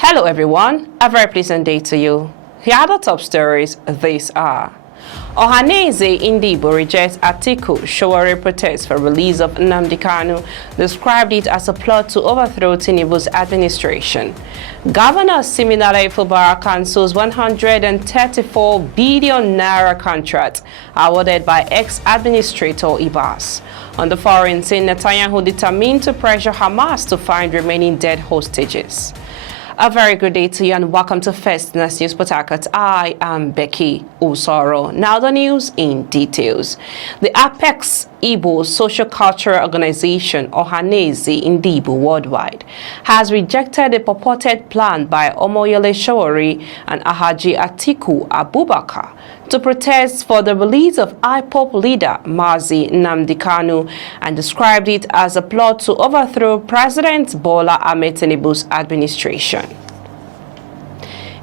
Hello everyone, a very pleasant day to you. Here are the top stories these are. Ohanaeze Ndi Igbo rejects Atiku Sowore protest for release of Nnamdi Kanu, described it as a plot to overthrow Tinubu's administration. Governor Siminala Ifubara cancels 134 billion naira contract awarded by ex-administrator Ibas. On the foreign scene, Netanyahu determined to pressure Hamas to find remaining dead hostages. A very good day to you and welcome to First News Port Harcourt. I am Becky Usoro. Now the news in details. The Apex Igbo Social Cultural Organization, Ohanaeze Ndi Igbo Worldwide, has rejected a purported plan by Omoyele Sowore and Alhaji Atiku Abubakar to protest for the release of IPOB leader Mazi Nnamdi Kanu and described it as a plot to overthrow President Bola Ahmed Tinubu's administration.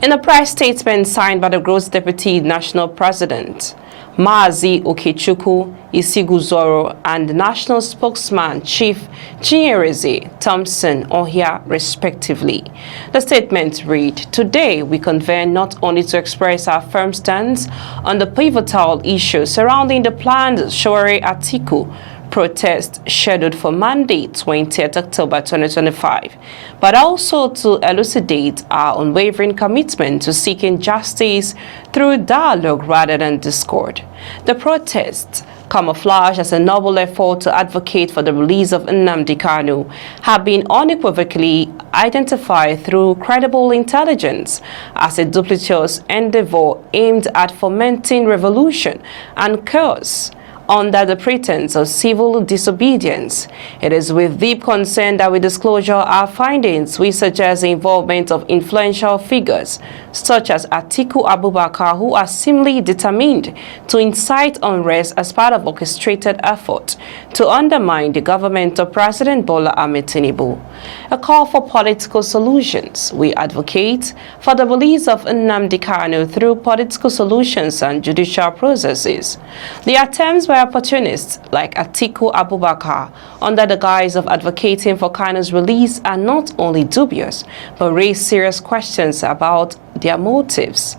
In a press statement signed by the Gross Deputy National President, Mazi Okechukwu Isiguzoro, and the national spokesman Chief Chinyereze Thompson Ohia, respectively. The statement read, "Today we convene not only to express our firm stance on the pivotal issue surrounding the planned Sowore Atiku protest scheduled for Monday, 20th October 2025, but also to elucidate our unwavering commitment to seeking justice through dialogue rather than discord. The protests, camouflaged as a noble effort to advocate for the release of Nnamdi Kanu, have been unequivocally identified through credible intelligence as a duplicitous endeavor aimed at fomenting revolution and chaos under the pretense of civil disobedience. It is with deep concern that we disclose our findings. We suggest the involvement of influential figures such as Atiku Abubakar, who are seemingly determined to incite unrest as part of orchestrated effort to undermine the government of President Bola Ahmed Tinubu. A call for political solutions. We advocate for the release of Nnamdi Kanu through political solutions and judicial processes. The attempts by opportunists like Atiku Abubakar under the guise of advocating for Kanu's release are not only dubious, but raise serious questions about their motives.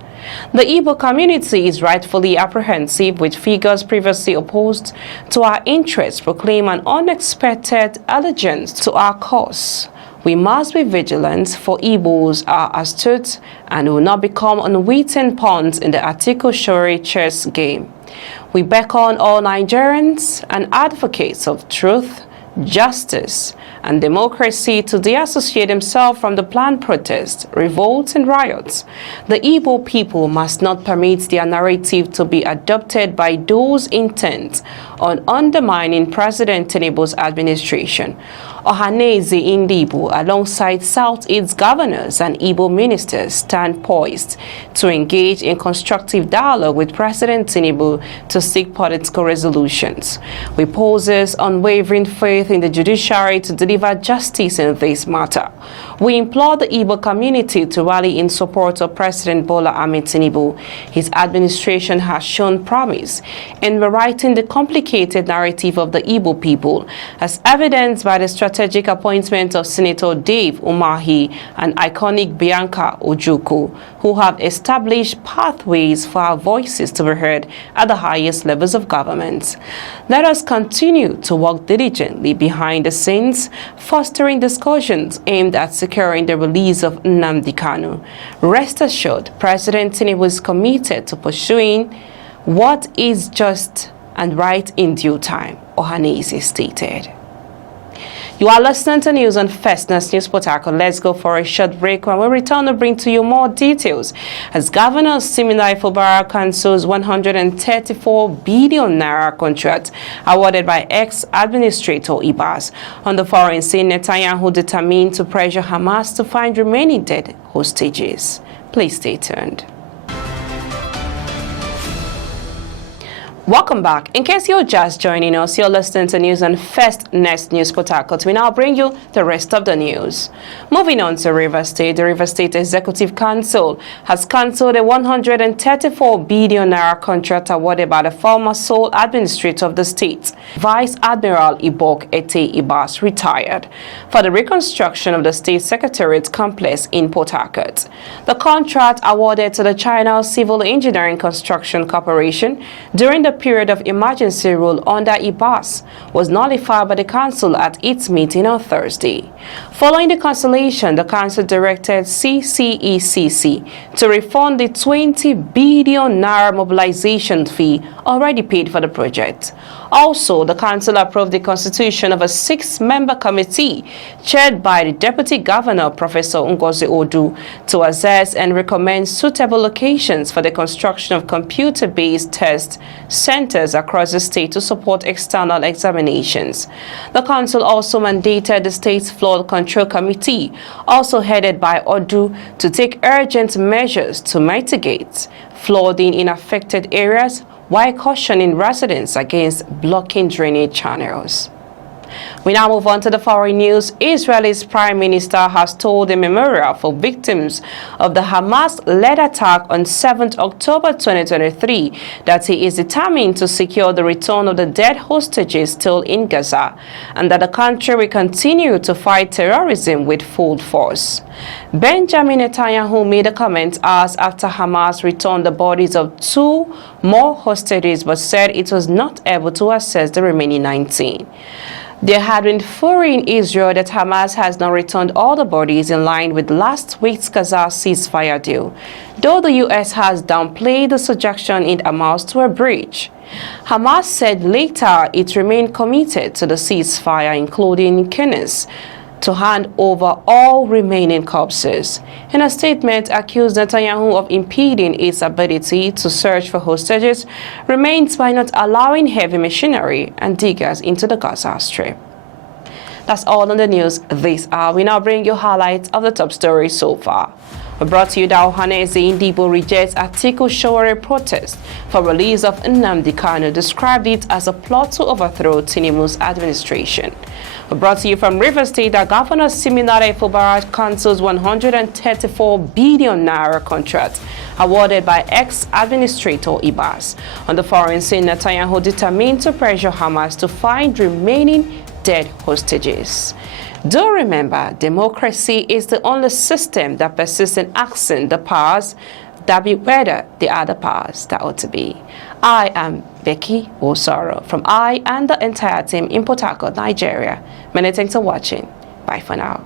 The Igbo community is rightfully apprehensive, with figures previously opposed to our interests proclaim an unexpected allegiance to our cause. We must be vigilant, for Igbos are astute and will not become unwitting pawns in the Atiku Sowore chess game. We beckon all Nigerians and advocates of truth, justice, and democracy to deassociate themselves from the planned protests, revolts, and riots. The Igbo people must not permit their narrative to be adopted by those intent on undermining President Tinubu's administration. Ohanaeze Ndi Igbo, alongside Southeast governors and Igbo ministers, stand poised to engage in constructive dialogue with President Tinubu to seek political resolutions. We possess unwavering faith in the judiciary to deliver justice in this matter. We implore the Igbo community to rally in support of President Bola Ahmed Tinubu. His administration has shown promise in rewriting the complicated narrative of the Igbo people, as evidenced by the strategic appointment of Senator Dave Umahi and iconic Bianca Ojukwu, who have established pathways for our voices to be heard at the highest levels of government. Let us continue to work diligently behind the scenes, fostering discussions aimed at securing the release of Nnamdi Kanu. Rest assured, President Tinubu is committed to pursuing what is just and right in due time, Ohanaeze stated. You are listening to news on First News Port Harcourt. Let's go for a short break. When we return to bring to you more details, as Governor Siminala Ifubara cancels 134 billion naira contract awarded by ex-administrator Ibas. On the foreign scene, Netanyahu determined to pressure Hamas to find remaining dead hostages. Please stay tuned. Welcome back. In case you're just joining us, you're listening to News on First Next News Port Harcourt. We now bring you the rest of the news. Moving on to Rivers State, the Rivers State Executive Council has cancelled a 134 billion naira contract awarded by the former sole administrator of the state, Vice Admiral Ibok Ete Ibas, retired, for the reconstruction of the state secretariat complex in Port Harcourt. The contract awarded to the China Civil Engineering Construction Corporation during the period of emergency rule under Ibas was nullified by the council at its meeting on Thursday. Following the cancellation, the council directed CCECC to refund the 20 billion naira mobilization fee already paid for the project. Also, the council approved the constitution of a 6-member committee chaired by the Deputy Governor, Professor Ngozi Odu, to assess and recommend suitable locations for the construction of computer-based test centers across the state to support external examinations. The council also mandated the state's flood control committee, also headed by Odu, to take urgent measures to mitigate flooding in affected areas while cautioning residents against blocking drainage channels. We now move on to the foreign news. Israel's Prime Minister has told a memorial for victims of the Hamas-led attack on 7th October 2023 that he is determined to secure the return of the dead hostages still in Gaza, and that the country will continue to fight terrorism with full force. Benjamin Netanyahu made a comment hours after Hamas returned the bodies of 2 more hostages, but said it was not able to assess the remaining 19. There had been fury in Israel that Hamas has now returned all the bodies in line with last week's Gaza ceasefire deal, though the U.S. has downplayed the suggestion it amounts to a breach. Hamas said later it remained committed to the ceasefire, including killings, to hand over all remaining corpses. In a statement, accused Netanyahu of impeding its ability to search for hostages remains by not allowing heavy machinery and diggers into the Gaza Strip. That's all on the news this hour. We now bring you highlights of the top stories so far. We brought to you that Ohanaeze Ndi Igbo rejects Atiku Sowore protest for release of Nnamdi Kanu, described it as a plot to overthrow Tinubu's administration. We brought to you from Rivers State that Governor Siminalayi Fubara cancels 134 billion naira contract awarded by ex-administrator Ibas. On the foreign scene, Netanyahu determined to pressure Hamas to find remaining dead hostages. Do remember, democracy is the only system that persists in asking the powers that be whether the other powers that ought to be. I am Becky Osoro from I and the entire team in Port Harcourt, Nigeria. Many thanks for watching. Bye for now.